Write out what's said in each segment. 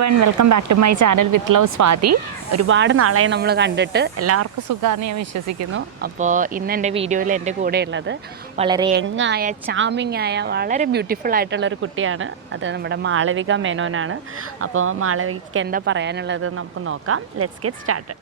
One, welcome back to my channel with love Swathi. ഒരുപാട് നാളായി നമ്മൾ കണ്ടിട്ട്, എല്ലാവർക്കും സുഖമാണെന്ന് ഞാൻ വിശ്വസിക്കുന്നു. അപ്പോൾ ഇന്ന് എൻ്റെ വീഡിയോയിൽ എൻ്റെ കൂടെ ഉള്ളത് വളരെ യങ്ങായ, ചാമിങ് ആയ, വളരെ ബ്യൂട്ടിഫുൾ ആയിട്ടുള്ളൊരു കുട്ടിയാണ്. അത് നമ്മുടെ മാളവിക മേനോനാണ്. അപ്പോൾ മാളവികയ്ക്ക് എന്താ പറയാനുള്ളത് നമുക്ക് നോക്കാം. Let's get started.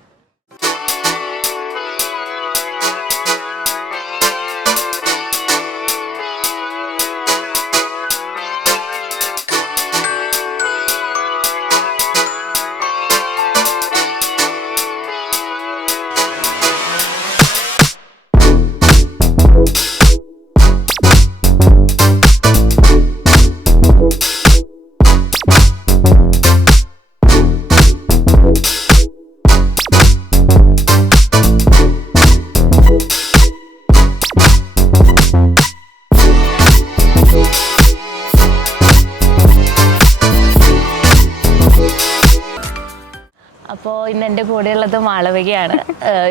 അപ്പോൾ ഇന്ന് എൻ്റെ കൂടെയുള്ളത് മാളവികയാണ്.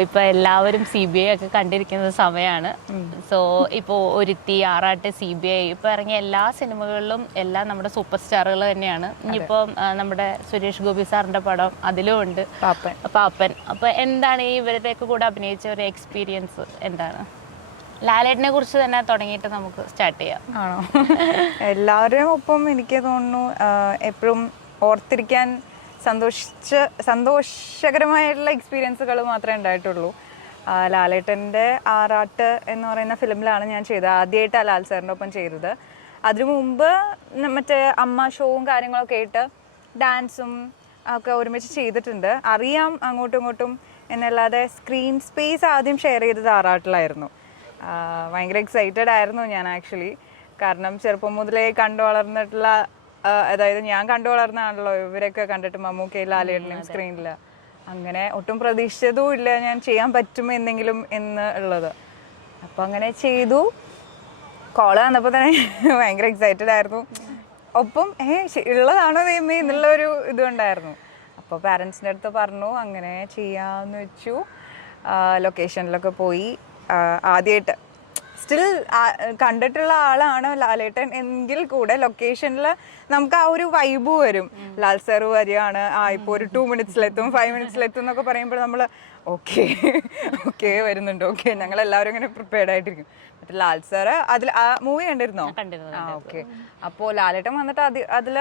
ഇപ്പോൾ എല്ലാവരും CBI ഒക്കെ കണ്ടിരിക്കുന്ന സമയമാണ്. സോ ഇപ്പോൾ ഒരുത്തി, ആറാട്ട്, CBI ഇപ്പോൾ ഇറങ്ങിയ എല്ലാ സിനിമകളിലും എല്ലാം നമ്മുടെ സൂപ്പർ സ്റ്റാറുകൾ തന്നെയാണ്. ഇനിയിപ്പോൾ നമ്മുടെ സുരേഷ് ഗോപി സാറിൻ്റെ പടം അതിലും ഉണ്ട്, പാപ്പൻ. അപ്പോൾ എന്താണ് ഈ ഇവരുടെയൊക്കെ കൂടെ അഭിനയിച്ച ഒരു എക്സ്പീരിയൻസ് എന്താണ്? ലാലേട്ടനെ കുറിച്ച് തന്നെ തുടങ്ങിയിട്ട് നമുക്ക് സ്റ്റാർട്ട് ചെയ്യാം. ആണോ? എല്ലാവരുടെയും ഒപ്പം എനിക്ക് തോന്നുന്നു എപ്പോഴും ഓർത്തിരിക്കാൻ സന്തോഷകരമായിട്ടുള്ള എക്സ്പീരിയൻസുകൾ മാത്രമേ ഉണ്ടായിട്ടുള്ളൂ. ലാലേട്ടൻ്റെ ആറാട്ട് എന്ന് പറയുന്ന ഫിലിമിലാണ് ഞാൻ ചെയ്തത്. ആദ്യമായിട്ടാണ് ലാൽ സാറിൻ്റെ ഒപ്പം ചെയ്തത്. അതിനു മുമ്പ് മറ്റേ അമ്മ ഷോവും കാര്യങ്ങളൊക്കെ ആയിട്ട് ഡാൻസും ഒക്കെ ഒരുമിച്ച് ചെയ്തിട്ടുണ്ട്. അറിയാം അങ്ങോട്ടും ഇങ്ങോട്ടും എന്നല്ലാതെ സ്ക്രീൻ സ്പേസ് ആദ്യം ഷെയർ ചെയ്തത് ആറാട്ടിലായിരുന്നു. ഭയങ്കര എക്സൈറ്റഡ് ആയിരുന്നു ഞാൻ ആക്ച്വലി. കാരണം ചെറുപ്പം മുതലേ കണ്ടു വളർന്നിട്ടുള്ള, അതായത് ഞാൻ കണ്ടു വളർന്നാണല്ലോ ഇവരൊക്കെ കണ്ടിട്ട്, മമ്മൂക്കയും ലാലേട്ടനും സ്ക്രീനിൽ. അങ്ങനെ ഒട്ടും പ്രതീക്ഷിച്ചതും ഇല്ല ഞാൻ ചെയ്യാൻ പറ്റും എന്തെങ്കിലും എന്ന് ഉള്ളത്. അപ്പം അങ്ങനെ ചെയ്തു. കോള് വന്നപ്പോൾ തന്നെ ഭയങ്കര എക്സൈറ്റഡ് ആയിരുന്നു. ഒപ്പം ഉള്ളതാണോ ദൈവമേ എന്നുള്ള ഒരു ഇതുണ്ടായിരുന്നു. അപ്പോൾ പാരൻസിൻ്റെ അടുത്ത് പറഞ്ഞു അങ്ങനെ ചെയ്യാമെന്ന് വെച്ചു. ലൊക്കേഷനിലൊക്കെ പോയി. ആദ്യമായിട്ട് സ്റ്റിൽ കണ്ടിട്ടുള്ള ആളാണ് ലാലേട്ടൻ എങ്കിൽ കൂടെ ലൊക്കേഷനിൽ നമുക്ക് ആ ഒരു വൈബ് വരും. ലാൽ സാർ വരികയാണ്, ഇപ്പോൾ ഒരു 2 മിനിറ്റ്സിലെത്തും, 5 മിനിറ്റ്സിലെത്തും എന്നൊക്കെ പറയുമ്പോൾ നമ്മൾ ഓക്കെ വരുന്നുണ്ട്, ഓക്കെ ഞങ്ങളെല്ലാവരും ഇങ്ങനെ പ്രിപ്പയർഡ് ആയിട്ടിരിക്കും. മറ്റേ ലാൽ സാറ് അതിൽ ആ മൂവി കണ്ടിരുന്നോ? ഓക്കെ. അപ്പോൾ ലാലേട്ടൻ വന്നിട്ട് അതിൽ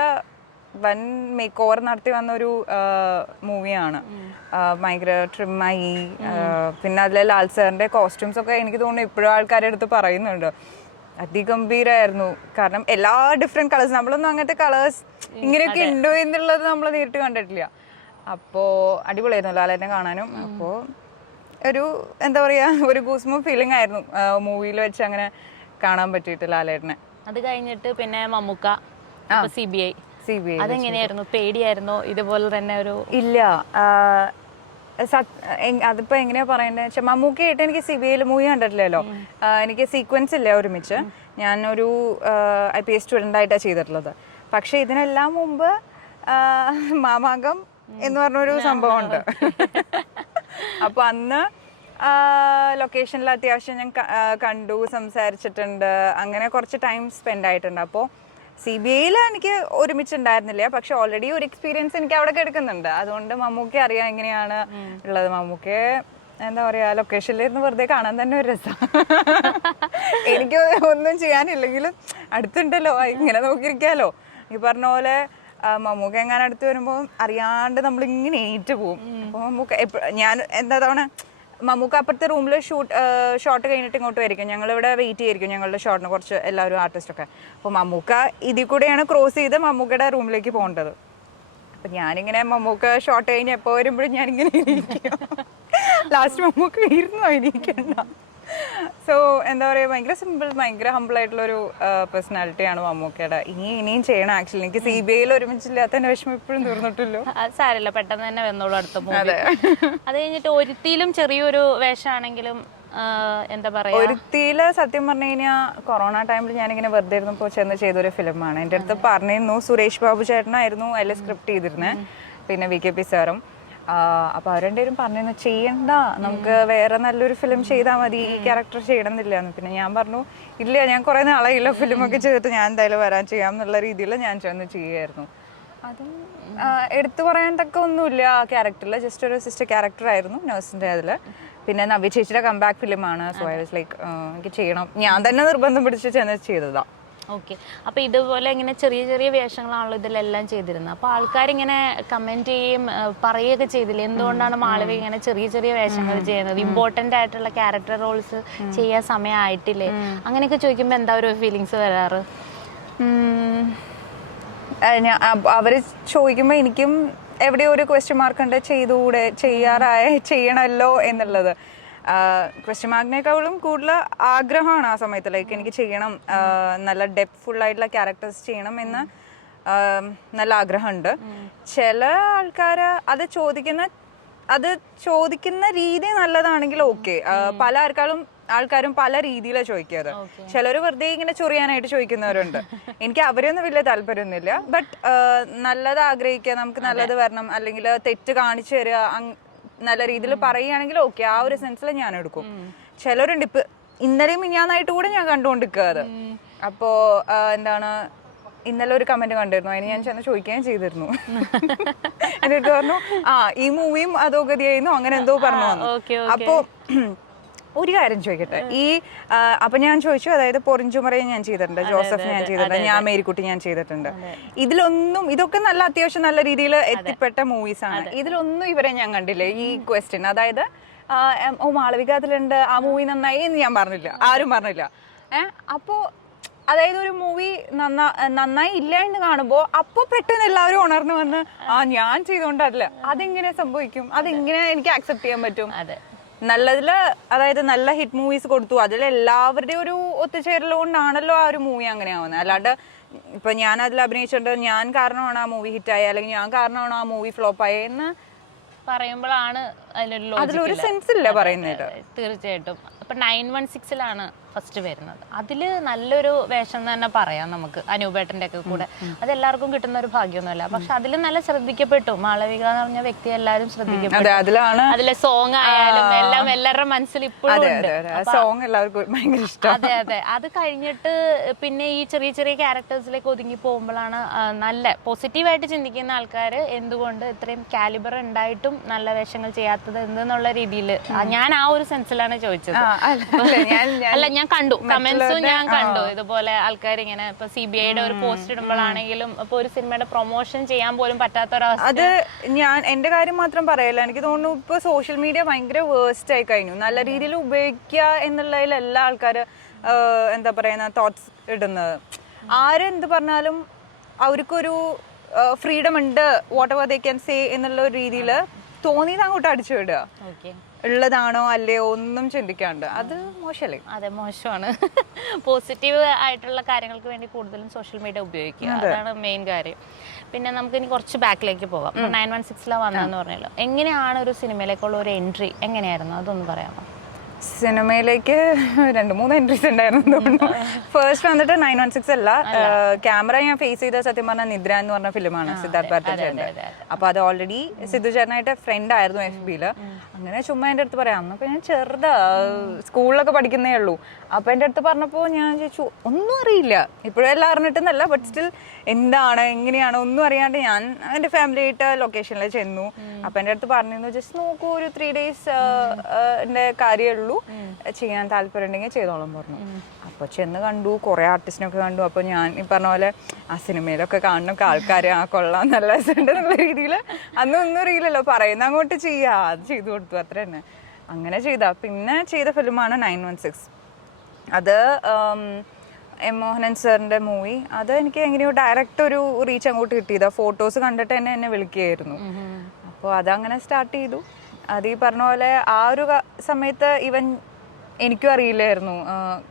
വൻ മേക്ക് ഓവർ നടത്തി വന്ന ഒരു മൂവിയാണ്. ഭയങ്കര ട്രിമ്മായി. പിന്നെ അതിലെ ലാൽ സാറിൻ്റെ കോസ്റ്റ്യൂംസ് ഒക്കെ എനിക്ക് തോന്നുന്നു ഇപ്പോഴും ആൾക്കാരുടെ അടുത്ത് പറയുന്നുണ്ട്, അതിഗംഭീരമായിരുന്നു. കാരണം എല്ലാ ഡിഫറെൻറ്റ് കളേഴ്സ്, നമ്മളൊന്നും അങ്ങനത്തെ കളേഴ്സ് ഇങ്ങനെയൊക്കെ ഉണ്ടോ എന്നുള്ളത് നമ്മൾ നേരിട്ട് കണ്ടിട്ടില്ല. അപ്പോൾ അടിപൊളിയായിരുന്നു ലാലേട്ടനെ കാണാനും. അപ്പോൾ ഒരു എന്താ പറയുക, ഒരു ഗൂസ്മ ഫീലിംഗ് ആയിരുന്നു മൂവിയിൽ വെച്ച് അങ്ങനെ കാണാൻ പറ്റിയിട്ട് ലാലേട്ടനെ. അത് കഴിഞ്ഞിട്ട് പിന്നെ മമ്മൂക്ക, CBI അതെങ്ങനെയായിരുന്നു? പേടിയായിരുന്നോ ഇതുപോലെ തന്നെ ഒരു? ഇല്ല, അതിപ്പോ എങ്ങനെയാ പറയണ്ടത് വെച്ചാൽ, മമ്മൂക്കയായിട്ട് എനിക്ക് CBI മൂവി കണ്ടിട്ടില്ലല്ലോ. എനിക്ക് സീക്വൻസ് ഇല്ല ഒരുമിച്ച്. ഞാനൊരു IPS സ്റ്റുഡൻ്റ് ആയിട്ടാണ് ചെയ്തിട്ടുള്ളത്. പക്ഷെ ഇതിനെല്ലാം മുമ്പ് മാമാങ്കം എന്ന് പറഞ്ഞൊരു സംഭവമുണ്ട്. അപ്പോൾ അന്ന് ലൊക്കേഷനിൽ അത്യാവശ്യം ഞാൻ കണ്ടു, സംസാരിച്ചിട്ടുണ്ട്, അങ്ങനെ കുറച്ച് ടൈം സ്പെൻഡ് ആയിട്ടുണ്ട്. അപ്പോൾ CBI എനിക്ക് ഒരുമിച്ചുണ്ടായിരുന്നില്ല, പക്ഷെ ഓൾറെഡി ഒരു എക്സ്പീരിയൻസ് എനിക്ക് അവിടെ കിടക്കുന്നുണ്ട്. അതുകൊണ്ട് മമ്മൂക്കെ അറിയാം എങ്ങനെയാണ് ഉള്ളത്. മമ്മൂക്കെ എന്താ പറയാ, ലൊക്കേഷനിലിരുന്ന് വെറുതെ കാണാൻ തന്നെ ഒരു രസം. എനിക്ക് ഒന്നും ചെയ്യാനില്ലെങ്കിലും അടുത്തുണ്ടല്ലോ, ഇങ്ങനെ നോക്കിയിരിക്കാലോ. ഈ പറഞ്ഞ പോലെ മമ്മൂക്ക എങ്ങനെ അടുത്ത് വരുമ്പോൾ അറിയാണ്ട് നമ്മളിങ്ങനെ ഏറ്റു പോവും. അപ്പോൾ മമ്മൂക്ക ഞാൻ എന്താ തവണ മമ്മൂക്ക അപ്പുറത്തെ റൂമിൽ ഷോട്ട് കഴിഞ്ഞിട്ട് ഇങ്ങോട്ട് വരിക്കും. ഞങ്ങളിവിടെ വെയിറ്റ് ചെയ്തിരിക്കും ഞങ്ങളുടെ ഷോട്ടിന്, കുറച്ച് എല്ലാവരും ആർട്ടിസ്റ്റൊക്കെ. അപ്പോൾ മമ്മൂക്ക ഇതിൽ കൂടെയാണ് ക്രോസ് ചെയ്ത് മമ്മൂക്കയുടെ റൂമിലേക്ക് പോകേണ്ടത്. അപ്പം ഞാനിങ്ങനെ മമ്മൂക്ക ഷോട്ട് കഴിഞ്ഞ് എപ്പോൾ വരുമ്പോഴും ഞാനിങ്ങനെ ഇരിക്കും. ലാസ്റ്റ് മമ്മൂക്ക ഇരുന്നോ ഇരിക്കണ്ട. സോ എന്താ പറയുക, ഭയങ്കര സിമ്പിൾ, ഭയങ്കര ഹമ്പിളായിട്ടുള്ളൊരു പേഴ്സണാലിറ്റിയാണ് മമ്മൂക്കയുടെ. ഇനിയും ചെയ്യണം ആക്ച്വലി. എനിക്ക് CBI ഒരുമിച്ചില്ലാത്തതിന്റെ വിഷമം ഇപ്പോഴും തീർന്നിട്ടില്ലോ. സാരമില്ല, പെട്ടെന്ന് തന്നെ വന്നോളൂ അടുത്ത മൂവി. അത് കഴിഞ്ഞിട്ട് ഒരുത്തിയിലും ചെറിയൊരു വേഷമാണെങ്കിലും എന്താ പറയാ, ഒരുത്തിയില് സത്യം പറഞ്ഞു കഴിഞ്ഞാൽ കൊറോണ ടൈമിൽ ഞാനിങ്ങനെ വെറുതെ ഇരുന്നപ്പോൾ ചെന്ന് ചെയ്തൊരു ഫിലിമാണ്. എൻ്റെ അടുത്ത് പറഞ്ഞിരുന്നു, സുരേഷ് ബാബു ചേട്ടനായിരുന്നു അതിൽ സ്ക്രിപ്റ്റ് ചെയ്തിരുന്നത്, പിന്നെ VKP സാറും. അപ്പോൾ അവർ രണ്ടുപേരും പറഞ്ഞു ചെയ്യണ്ട, നമുക്ക് വേറെ നല്ലൊരു ഫിലിം ചെയ്താൽ മതി, ഈ ക്യാരക്ടർ ചെയ്യണമെന്നില്ല എന്ന്. പിന്നെ ഞാൻ പറഞ്ഞു ഇല്ല, ഞാൻ കുറേ നാളായില്ല ഫിലിമൊക്കെ ചെയ്തിട്ട്, ഞാൻ എന്തായാലും വരാൻ ചെയ്യാം എന്നുള്ള രീതിയിൽ ഞാൻ ചെന്ന് ചെയ്യുമായിരുന്നു. അതും എടുത്തു പറയാൻ തക്ക ഒന്നുമില്ല ആ ക്യാരക്ടറിൽ. ജസ്റ്റ് ഒരു സിസ്റ്റർ ക്യാരക്ടർ ആയിരുന്നു നഴ്സിൻ്റെ അതിൽ. പിന്നെ നവ്യ ചേച്ചിയുടെ കംബാക്ക് ഫിലിമാണ്. സോ ഐ വാസ് ലൈക്ക് എനിക്ക് ചെയ്യണം, ഞാൻ തന്നെ നിർബന്ധം പിടിച്ച് ചെന്ന് ചെയ്തതാണ്. ഓക്കെ. അപ്പോൾ ഇതുപോലെ ഇങ്ങനെ ചെറിയ ചെറിയ വേഷങ്ങളാണല്ലോ ഇതിലെല്ലാം ചെയ്തിരുന്നത്. അപ്പോൾ ആൾക്കാരിങ്ങനെ കമൻറ്റ് ചെയ്യുകയും പറയുകയൊക്കെ ചെയ്തില്ലേ, എന്തുകൊണ്ടാണ് മാളവിക ഇങ്ങനെ ചെറിയ ചെറിയ വേഷങ്ങൾ ചെയ്യുന്നത്, ഇമ്പോർട്ടൻ്റ് ആയിട്ടുള്ള ക്യാരക്ടർ റോൾസ് ചെയ്യാൻ സമയമായിട്ടില്ലേ, അങ്ങനെയൊക്കെ ചോദിക്കുമ്പോൾ എന്താ ഒരു ഫീലിങ്സ് വരാറ്? അവർ ചോദിക്കുമ്പോൾ എനിക്കും എവിടെയോ ഒരു ക്വസ്റ്റ്യൻ മാർക്ക് ഉണ്ട്, ചെയ്തുകൂടെ, ചെയ്യണമല്ലോ എന്നുള്ളത്. ക്വസ്റ്റ്യൻ മാർക്കിനേക്കാളും കൂടുതൽ ആഗ്രഹമാണ് ആ സമയത്ത്. ലൈക്ക് എനിക്ക് ചെയ്യണം, നല്ല ഡെപ്ത് ഫുൾ ആയിട്ടുള്ള ക്യാരക്ടേഴ്സ് ചെയ്യണം എന്ന് നല്ല ആഗ്രഹമുണ്ട്. ചില ആൾക്കാർ അത് ചോദിക്കുന്ന രീതി നല്ലതാണെങ്കിൽ ഓക്കെ. പല ആൾക്കാരും പല രീതിയിലാണ് ചോദിക്കാറ്. ചിലർ വെറുതെ ഇങ്ങനെ ചൊറിയാനായിട്ട് ചോദിക്കുന്നവരുണ്ട്. എനിക്ക് അവരെയൊന്നും വലിയ താല്പര്യമൊന്നുമില്ല. ബട്ട് നല്ലത് ആഗ്രഹിക്കുക, നമുക്ക് നല്ലത് വരണം, അല്ലെങ്കിൽ തെറ്റ് കാണിച്ചു തരിക, നല്ല രീതിയിൽ പറയുകയാണെങ്കിൽ ഓക്കെ, ആ ഒരു സെൻസിൽ ഞാൻ എടുക്കും. ചിലരുണ്ട്, ഇപ്പൊ ഇന്നലെയും മിഞ്ഞാന്നായിട്ട് കൂടെ ഞാൻ കണ്ടുകൊണ്ടിരിക്കുക. അപ്പോ എന്താണ്, ഇന്നലെ ഒരു കമന്റ് കണ്ടിരുന്നു, അതിന് ഞാൻ ചെന്ന് ചോദിക്കുകയും ചെയ്തിരുന്നു. എന്നിട്ട് പറഞ്ഞു ഈ മൂവിയും അതോ ഗതിയായിരുന്നു, അങ്ങനെ എന്തോ പറഞ്ഞു വന്നു. അപ്പോ ഒരു കാര്യം ചോദിക്കട്ടെ, അപ്പൊ ഞാൻ ചോദിച്ചു, അതായത് പൊറിഞ്ചുമറയും ഞാൻ ചെയ്തിട്ടുണ്ട്, ജോസഫ് ഞാൻ ചെയ്തിട്ടുണ്ട്, ഞാൻ മേരിക്കുട്ടി ഞാൻ ചെയ്തിട്ടുണ്ട്. ഇതൊക്കെ നല്ല അത്യാവശ്യം നല്ല രീതിയിൽ എത്തിപ്പെട്ട മൂവീസ് ആണ്. ഇതിലൊന്നും ഇവരെ ഞാൻ കണ്ടില്ലേ ഈ ക്വസ്റ്റ്യൻ. അതായത് മാളവിക അതിലുണ്ട്, ആ മൂവി നന്നായി എന്ന് ഞാൻ പറഞ്ഞില്ല, ആരും പറഞ്ഞില്ല. അപ്പോ അതായത് ഒരു മൂവി നന്നായി ഇല്ല എന്ന് കാണുമ്പോൾ അപ്പോൾ പെട്ടെന്ന് എല്ലാവരും ഉണർന്നു വന്ന് ഞാൻ ചെയ്തോണ്ടല്ല, അതെങ്ങനെ സംഭവിക്കും, അതെങ്ങനെ എനിക്ക് ആക്സെപ്റ്റ് ചെയ്യാൻ പറ്റും? നല്ലതില്, അതായത് നല്ല ഹിറ്റ് മൂവീസ് കൊടുത്തു, അതിൽ എല്ലാവരുടെയും ഒരു ഒത്തുചേരൽ കൊണ്ടാണല്ലോ ആ ഒരു മൂവി അങ്ങനെ ആവുന്നത്. അല്ലാണ്ട് ഇപ്പൊ ഞാൻ അതിൽ അഭിനയിച്ചിട്ടുണ്ട്, ഞാൻ കാരണമാണ് ആ മൂവി ഹിറ്റായി, അല്ലെങ്കിൽ ഞാൻ കാരണമാണ് ആ മൂവി ഫ്ലോപ്പായി എന്ന് പറയുമ്പോഴാണ് അതിലൊരു സെൻസ് ഇല്ല പറയുന്നത്. തീർച്ചയായിട്ടും. ഇപ്പൊ 916 ഫസ്റ്റ് വരുന്നത്, അതിൽ നല്ലൊരു വേഷം തന്നെ പറയാം നമുക്ക്, അനൂപേട്ടൻ്റെ ഒക്കെ കൂടെ. അതെല്ലാവർക്കും കിട്ടുന്ന ഒരു ഭാഗ്യമൊന്നുമല്ല, പക്ഷെ അതിൽ നല്ല ശ്രദ്ധിക്കപ്പെട്ടു. മാളവിക എന്ന് പറഞ്ഞ വ്യക്തി എല്ലാവരും ശ്രദ്ധിക്കപ്പെട്ടു. അതിലെ സോങ് ആയാലും എല്ലാം എല്ലാവരുടെ മനസ്സിൽ ഇപ്പോഴും ഉണ്ട്. അതെ അതെ. അത് കഴിഞ്ഞിട്ട് പിന്നെ ഈ ചെറിയ ചെറിയ ക്യാരക്ടേഴ്സിലേക്ക് ഒതുങ്ങി പോകുമ്പോഴാണ് നല്ല പോസിറ്റീവായിട്ട് ചിന്തിക്കുന്ന ആൾക്കാർ എന്തുകൊണ്ട് ഇത്രയും കാലിബർ ഉണ്ടായിട്ടും നല്ല വേഷങ്ങൾ ചെയ്യാത്തത് എന്നുള്ള രീതിയിൽ ഞാൻ ആ ഒരു സെൻസിലാണ് ചോദിച്ചത്. അല്ല, ഞാൻ കണ്ടു കമന്റ്സും, ഞാൻ കണ്ടു ഇതുപോലെ ആൾക്കാർ ഇങ്ങനെ ഇപ്പൊ CBIയുടെ ഒരു പോസ്റ്റ് ഇടുമ്പോഴാണെങ്കിലും ഇപ്പൊ ഒരു സിനിമയുടെ പ്രൊമോഷൻ ചെയ്യാൻ പോലും പറ്റാത്തൊരവസ്ഥ. അത് ഞാൻ എന്റെ കാര്യം മാത്രം പറയല്ല, എനിക്ക് തോന്നുന്നു ഇപ്പൊ സോഷ്യൽ മീഡിയ ഭയങ്കര വേസ്റ്റ് ആയി കഴിഞ്ഞു. നല്ല രീതിയിൽ ഉപയോഗിക്കുക എന്നുള്ളതിൽ എല്ലാ ആൾക്കാർ എന്താ പറയുന്ന തോട്ട്സ് ഇടുന്നത്. ആരെന്ത് പറഞ്ഞാലും അവർക്കൊരു ഫ്രീഡം ഉണ്ട്, what ever they can say എന്നുള്ള ഒരു രീതിയിൽ തോന്നിയത് അങ്ങോട്ട് അടിച്ചു വിടുക. ഉള്ളതാണോ അല്ലയോ ഒന്നും ചിന്തിക്കാണ്ട്, അത് മോശമല്ലേ? അതെ, മോശമാണ്. പോസിറ്റീവ് ആയിട്ടുള്ള കാര്യങ്ങൾക്ക് വേണ്ടി കൂടുതലും സോഷ്യൽ മീഡിയ ഉപയോഗിക്കുക, അതാണ് മെയിൻ കാര്യം. പിന്നെ നമുക്ക് ഇനി കുറച്ച് ബാക്കിലേക്ക് പോകാം. 916 വന്നതെന്ന് പറഞ്ഞല്ലോ, എങ്ങനെയാണ് ഒരു സിനിമയിലേക്കുള്ള ഒരു എൻട്രി, എങ്ങനെയായിരുന്നു അതൊന്ന് പറയാമോ? സിനിമയിലേക്ക് 2-3 എൻട്രീസ് ഉണ്ടായിരുന്നു. ഫസ്റ്റ് വന്നിട്ട് 916 അല്ല, ക്യാമറ ഞാൻ ഫേസ് ചെയ്ത സത്യം പറഞ്ഞാൽ നിദ്ര എന്ന് പറഞ്ഞ ഫിലിമാണ്, സിദ്ധാർത്ഥ് ഭരതന്റെ. അപ്പൊ അത് ഓൾറെഡി സിദ്ധു ചേട്ടനായിട്ട് ഫ്രണ്ട് ആയിരുന്നു FB-ല്. അങ്ങനെ ചുമ്മാ എൻ്റെ അടുത്ത് പറയാം, അന്നൊക്കെ ഞാൻ ചെറുതാ, സ്കൂളിലൊക്കെ പഠിക്കുന്നേ ഉള്ളൂ. അപ്പൊ എൻ്റെ അടുത്ത് പറഞ്ഞപ്പോൾ ഞാൻ ചോദിച്ചു, ഒന്നും അറിയില്ല, ഇപ്പോഴും എല്ലാം അറിഞ്ഞിട്ടെന്നല്ല, ബട്ട് സ്റ്റിൽ എന്താണ് എങ്ങനെയാണ് ഒന്നും അറിയാണ്ട് ഞാൻ എൻ്റെ ഫാമിലി ആയിട്ട് ലൊക്കേഷനിൽ ചെന്നു. അപ്പൊ എൻ്റെ അടുത്ത് പറഞ്ഞിരുന്നു, ജസ്റ്റ് നോക്കൂ, ഒരു 3 days എൻ്റെ കാര്യമുള്ളൂ, ചെയ്യാൻ താല്പര്യം ഉണ്ടെങ്കിൽ ചെയ്തോളം പറഞ്ഞു. അപ്പോൾ ചെന്ന് കണ്ടു, കുറേ ആർട്ടിസ്റ്റിനൊക്കെ കണ്ടു. അപ്പോൾ ഞാൻ ഈ പറഞ്ഞ പോലെ ആ സിനിമയിലൊക്കെ കാണുന്നൊക്കെ ആൾക്കാർ കൊള്ളാം, നല്ല രസമുണ്ട് എന്നുള്ള രീതിയിൽ, അന്ന് ഒന്നും അറിയില്ലല്ലോ, പറയുന്ന അങ്ങോട്ട് ചെയ്യുക, അത് ചെയ്തു കൊടുത്തു, അത്ര തന്നെ. അങ്ങനെ പിന്നെ ചെയ്ത ഫിലിമാണ് 916. അത് M. മോഹനൻ സാറിൻ്റെ മൂവി. അത് എനിക്ക് എങ്ങനെയോ ഡയറക്റ്റ് ഒരു റീച്ച് അങ്ങോട്ട് കിട്ടിയതാണ്. ഫോട്ടോസ് കണ്ടിട്ട് എന്നെ വിളിക്കുകയായിരുന്നു. അപ്പോൾ അതങ്ങനെ സ്റ്റാർട്ട് ചെയ്തു. അത് ഈ പറഞ്ഞ പോലെ ആ ഒരു സമയത്ത് എനിക്കും അറിയില്ലായിരുന്നു,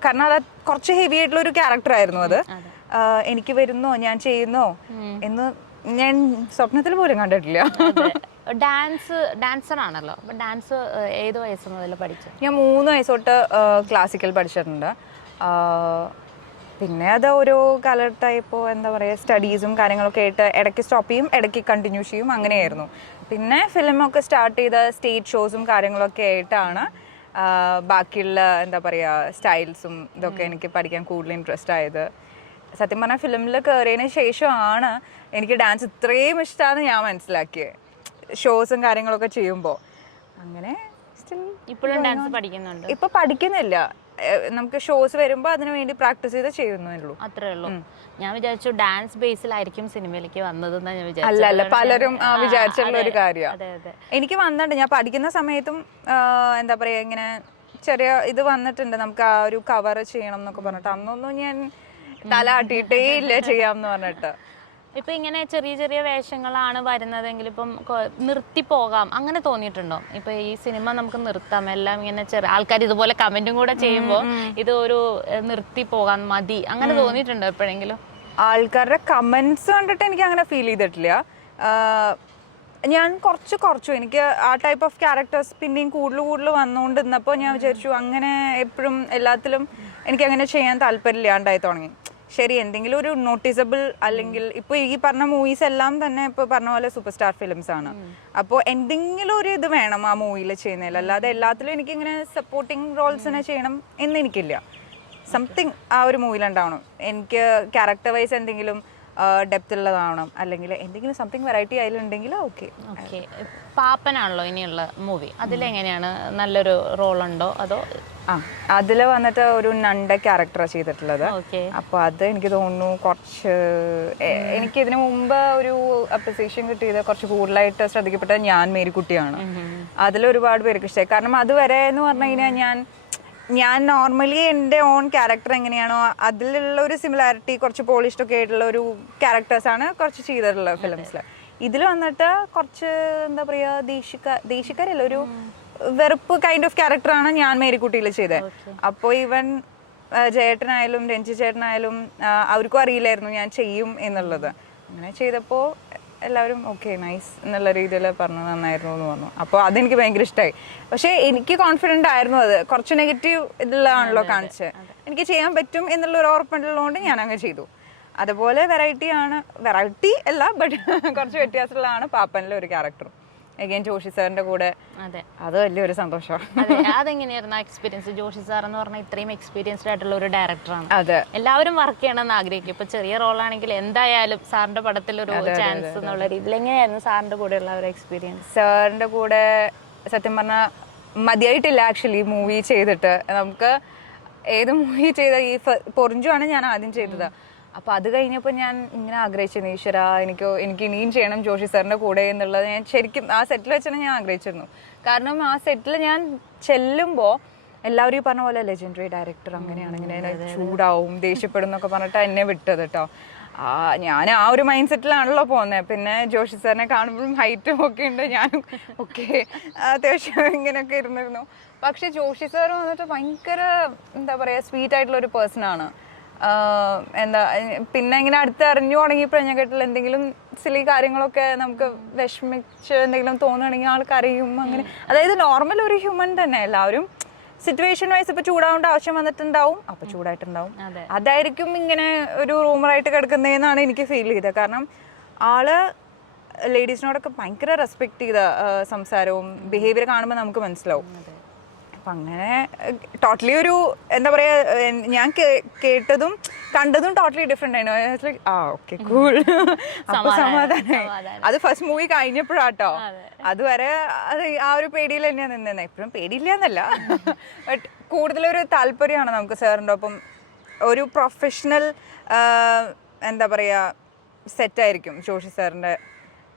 കാരണം അത് കുറച്ച് ഹെവി ആയിട്ടുള്ള ഒരു ക്യാരക്ടറായിരുന്നു. അത് എനിക്ക് വരുന്നോ, ഞാൻ ചെയ്യുന്നോ എന്ന് ഞാൻ സ്വപ്നത്തിൽ പോലും കണ്ടിട്ടില്ല. ഡാൻസർ ആണല്ലോ, ഡാൻസ് ഏത് വയസ്സ് മുതൽ പഠിച്ചു? ഞാൻ 3 വയസ്സ് തൊട്ട് ക്ലാസിക്കൽ പഠിച്ചിട്ടുണ്ട്. പിന്നെ അത് ഓരോ കാലഘട്ടമായപ്പോൾ എന്താ പറയുക, സ്റ്റഡീസും കാര്യങ്ങളൊക്കെ ആയിട്ട് ഇടയ്ക്ക് സ്റ്റോപ്പ് ചെയ്യും, ഇടയ്ക്ക് കണ്ടിന്യൂ ചെയ്യും, അങ്ങനെയായിരുന്നു. പിന്നെ ഫിലിമൊക്കെ സ്റ്റാർട്ട് ചെയ്ത സ്റ്റേജ് ഷോസും കാര്യങ്ങളൊക്കെ ആയിട്ടാണ് ബാക്കിയുള്ള എന്താ പറയുക സ്റ്റൈൽസും ഇതൊക്കെ എനിക്ക് പഠിക്കാൻ കൂടുതൽ ഇൻട്രസ്റ്റ് ആയത്. സത്യം പറഞ്ഞാൽ ഫിലിമിൽ കയറിയതിന് ശേഷമാണ് എനിക്ക് ഡാൻസ് ഇത്രയും ഇഷ്ടമാണെന്ന് ഞാൻ മനസ്സിലാക്കിയത്. ഷോസും കാര്യങ്ങളൊക്കെ ചെയ്യുമ്പോൾ അങ്ങനെ ഇപ്പോഴും ഡാൻസ് പഠിക്കുന്നുണ്ട്? ഇപ്പൊ പഠിക്കുന്നില്ല, നമുക്ക് ഷോസ് വരുമ്പോൾ അതിനു വേണ്ടി പ്രാക്ടീസ് ചെയ്ത് ചെയ്യുന്നേ ഉള്ളൂ. അത്രേ ഉള്ളൂ. ഞാൻ വിചാരിച്ചു ഡാൻസ് ബേസിലായിരിക്കും സിനിമയിലേക്ക് വന്നതെന്ന് ഞാൻ വിചാരിച്ചു. അല്ല, പലരും വിചാരിച്ചിട്ടുള്ള ഒരു കാര്യമാണ്. എനിക്ക് വന്നിട്ടുണ്ട്, ഞാൻ പഠിക്കുന്ന സമയത്തും എന്താ പറയാ ഇങ്ങനെ ചെറിയ ഇത് വന്നിട്ടുണ്ട്, നമുക്ക് ആ ഒരു കവർ ചെയ്യണം എന്നൊക്കെ പറഞ്ഞിട്ട്. അന്നൊന്നും ഞാൻ തല ആട്ടിയിട്ടേ ഇല്ല ചെയ്യാമെന്ന് പറഞ്ഞിട്ട്. ഇപ്പൊ ഇങ്ങനെ ചെറിയ ചെറിയ വേഷങ്ങളാണ് വരുന്നതെങ്കിൽ ഇപ്പം നിർത്തി പോകാം അങ്ങനെ തോന്നിയിട്ടുണ്ടോ? ഇപ്പൊ ഈ സിനിമ നമുക്ക് നിർത്താം, എല്ലാം ഇങ്ങനെ ചെറിയ ആൾക്കാർ ഇതുപോലെ കമന്റും കൂടെ ചെയ്യുമ്പോൾ ഇത് ഒരു നിർത്തി പോകാൻ മതി അങ്ങനെ തോന്നിയിട്ടുണ്ടോ എപ്പോഴെങ്കിലും? ആൾക്കാരുടെ കമന്റ്സ് കണ്ടിട്ട് എനിക്ക് അങ്ങനെ ഫീൽ ചെയ്തിട്ടില്ല. ഞാൻ കുറച്ചു എനിക്ക് ആ ടൈപ്പ് ഓഫ് ക്യാരക്ടേഴ്സ് പിന്നെയും കൂടുതൽ വന്നുകൊണ്ടിരുന്നപ്പോൾ ഞാൻ വിചാരിച്ചു അങ്ങനെ എപ്പോഴും എല്ലാത്തിലും എനിക്ക് അങ്ങനെ ചെയ്യാൻ താല്പര്യമില്ലാണ്ടായി തുടങ്ങി. ശരി, എന്തെങ്കിലും ഒരു നോട്ടീസബിൾ അല്ലെങ്കിൽ ഇപ്പോൾ ഈ പറഞ്ഞ മൂവീസ് എല്ലാം തന്നെ ഇപ്പോൾ പറഞ്ഞ പോലെ സൂപ്പർ സ്റ്റാർ ഫിലിംസ് ആണ്. അപ്പോൾ എന്തെങ്കിലും ഒരു ഇത് വേണം ആ മൂവിയിൽ ചെയ്യുന്നതിൽ, അല്ലാതെ എല്ലാത്തിലും എനിക്കിങ്ങനെ സപ്പോർട്ടിങ് റോൾസിനെ ചെയ്യണം എന്നെനിക്കില്ല. സംതിങ് ആ ഒരു മൂവിയിലുണ്ടാവണം. എനിക്ക് ക്യാരക്ടർ വൈസ് എന്തെങ്കിലും ഡെപ്ത് ഉള്ളതാവണം, അല്ലെങ്കിൽ എന്തെങ്കിലും സംതിങ് വെറൈറ്റി അതിലുണ്ടെങ്കിൽ ഓക്കെ. പാപ്പനാണല്ലോ ഇനിയുള്ള മൂവി, അതിലെങ്ങനെയാണ്? നല്ലൊരു റോളുണ്ടോ അതോ? അതിൽ വന്നിട്ട് ഒരു നണ്ട ക്യാരക്ടറാണ് ചെയ്തിട്ടുള്ളത്. അപ്പോൾ അത് എനിക്ക് തോന്നുന്നു കുറച്ച് എനിക്ക് ഇതിനു മുമ്പ് ഒരു അപ്രിസിയേഷൻ കിട്ടിയത് കുറച്ച് കൂടുതലായിട്ട് ശ്രദ്ധിക്കപ്പെട്ട ഞാൻ മേരിക്കുട്ടിയാണ്. അതിലൊരുപാട് പേർക്ക് ഇഷ്ടമായി. കാരണം അതുവരെ എന്ന് പറഞ്ഞു കഴിഞ്ഞാൽ ഞാൻ നോർമലി എൻ്റെ ഓൺ ക്യാരക്ടർ എങ്ങനെയാണോ അതിലുള്ള ഒരു സിമിലാരിറ്റി, കുറച്ച് പോളിഷ്ഡൊക്കെ ആയിട്ടുള്ള ഒരു ക്യാരക്ടേഴ്സാണ് കുറച്ച് ചെയ്തിട്ടുള്ളത് ഫിലിംസിൽ. ഇതിൽ വന്നിട്ട് കുറച്ച് എന്താ പറയുക ദേഷ്യക്കാരല്ല, ഒരു വെറുപ്പ് കൈൻഡ് ഓഫ് ക്യാരക്ടറാണ് ഞാൻ മേരിക്കുട്ടിയിൽ ചെയ്തത്. അപ്പോൾ ഈവൻ ജയേട്ടനായാലും രഞ്ജി ചേട്ടനായാലും അവർക്കും അറിയില്ലായിരുന്നു ഞാൻ ചെയ്യും എന്നുള്ളത്. അങ്ങനെ ചെയ്തപ്പോൾ എല്ലാവരും ഓക്കെ നൈസ് എന്നുള്ള രീതിയിൽ പറഞ്ഞു, നന്നായിരുന്നു എന്ന് പറഞ്ഞു. അപ്പോൾ അതെനിക്ക് ഭയങ്കര ഇഷ്ടമായി. പക്ഷേ എനിക്ക് കോൺഫിഡൻ്റ് ആയിരുന്നു, അത് കുറച്ച് നെഗറ്റീവ് ഇതിലാണല്ലോ കാണിച്ചത്. എനിക്ക് ചെയ്യാൻ പറ്റും എന്നുള്ളൊരു ഉറപ്പുള്ളതുകൊണ്ട് ഞാൻ അങ്ങ് ചെയ്തു. അതുപോലെ വെറൈറ്റി അല്ല, ബട്ട് കുറച്ച് വ്യത്യാസമുള്ളതാണ് പാപ്പനിലെ ഒരു ക്യാരക്ടറും. അഗൈൻ ജോഷി സാറിന്റെ കൂടെ, അത് വലിയൊരു സന്തോഷമാണ്. അതെങ്ങനെയായിരുന്നു എക്സ്പീരിയൻസ്? ജോഷി സാർ എന്ന് പറഞ്ഞാൽ ഇത്രയും എക്സ്പീരിയൻസ്ഡ് ആയിട്ടുള്ള ഒരു ഡയറക്ടറാണ്. അതെ, എല്ലാവരും വർക്ക് ചെയ്യണമെന്ന് ആഗ്രഹിക്കും. ഇപ്പൊ ചെറിയ റോളാണെങ്കിൽ എന്തായാലും സാറിന്റെ പടത്തിൽ ഒരു ചാൻസ് എന്നുള്ള രീതിയിൽ എങ്ങനെയായിരുന്നു സാറിന്റെ കൂടെയുള്ള ഒരു എക്സ്പീരിയൻസ്? സാറിന്റെ കൂടെ സത്യം പറഞ്ഞാൽ മതിയായിട്ടില്ല ആക്ച്വലി മൂവി ചെയ്തിട്ട്. നമുക്ക് ഏത് മൂവി ചെയ്ത ഈ പൊറിഞ്ചു ആണ് ഞാൻ ആദ്യം ചെയ്തത്. അപ്പോൾ അത് കഴിഞ്ഞപ്പോൾ ഞാൻ ഇങ്ങനെ ആഗ്രഹിച്ചിരുന്നു, ഈശ്വര എനിക്ക് ഇനിയും ചെയ്യണം ജോഷി സാറിൻ്റെ കൂടെ എന്നുള്ളത് ഞാൻ ശരിക്കും ആ സെറ്റിൽ വെച്ചാണ് ഞാൻ ആഗ്രഹിച്ചിരുന്നു. കാരണം ആ സെറ്റിൽ ഞാൻ ചെല്ലുമ്പോൾ എല്ലാവരും പറഞ്ഞ പോലെ ലെജൻഡറി ഡയറക്ടർ അങ്ങനെയാണ്, ഇങ്ങനെ ചൂടാവും, ദേഷ്യപ്പെടും എന്നൊക്കെ പറഞ്ഞിട്ട് എന്നെ വിട്ടത് കേട്ടോ. ഞാൻ ആ ഒരു മൈൻഡ് സെറ്റിലാണല്ലോ പോകുന്നത്. പിന്നെ ജോഷി സാറിനെ കാണുമ്പോഴും ഹൈറ്റും ഒക്കെ ഉണ്ട്, ഞാനും ഒക്കെ അത്യാവശ്യം ഇങ്ങനെയൊക്കെ ഇരുന്നിരുന്നു. പക്ഷെ ജോഷി സാർ വന്നിട്ട് ഭയങ്കര എന്താ പറയുക സ്വീറ്റ് ആയിട്ടുള്ള ഒരു പേഴ്സണാണ്. എന്താ പിന്നെ ഇങ്ങനെ അടുത്ത് അറിഞ്ഞു തുടങ്ങിയപ്പോഴാണ് ഞാൻ കേട്ടില്ല എന്തെങ്കിലും സിലി കാര്യങ്ങളൊക്കെ നമുക്ക് വിഷമിച്ച് എന്തെങ്കിലും തോന്നുകയാണെങ്കിൽ ആൾക്കറിയും അങ്ങനെ. അതായത് നോർമൽ ഒരു ഹ്യൂമൻ തന്നെ, എല്ലാവരും സിറ്റുവേഷൻ വൈസ് ഇപ്പൊ ചൂടാവേണ്ട ആവശ്യം വന്നിട്ടുണ്ടാവും, അപ്പൊ ചൂടായിട്ടുണ്ടാവും. അതായിരിക്കും ഇങ്ങനെ ഒരു റൂമറായിട്ട് കിടക്കുന്നതെന്നാണ് എനിക്ക് ഫീൽ ചെയ്തത്. കാരണം ആള് ലേഡീസിനോടൊക്കെ ഭയങ്കര റെസ്പെക്ട് ചെയ്ത സംസാരവും ബിഹേവിയർ കാണുമ്പോൾ നമുക്ക് മനസ്സിലാവും. അപ്പം അങ്ങനെ ടോട്ടലി ഒരു എന്താ പറയുക, ഞാൻ കേട്ടതും കണ്ടതും ടോട്ടലി ഡിഫറെൻ്റ് ആയിരുന്നു. ഓക്കെ കൂൾ, അപ്പോൾ സമാധാനമായി. അത് ഫസ്റ്റ് മൂവി കഴിഞ്ഞപ്പോഴാട്ടോ. അതുവരെ അത് ആ ഒരു പേടിയിൽ തന്നെയാണ് നിന്നത്. എപ്പോഴും പേടിയില്ല എന്നല്ല, ബട്ട് കൂടുതലൊരു താല്പര്യമാണ് നമുക്ക് സാറിൻ്റെ ഒപ്പം. ഒരു പ്രൊഫഷണൽ എന്താ പറയുക സെറ്റായിരിക്കും ജോഷി സാറിൻ്റെ.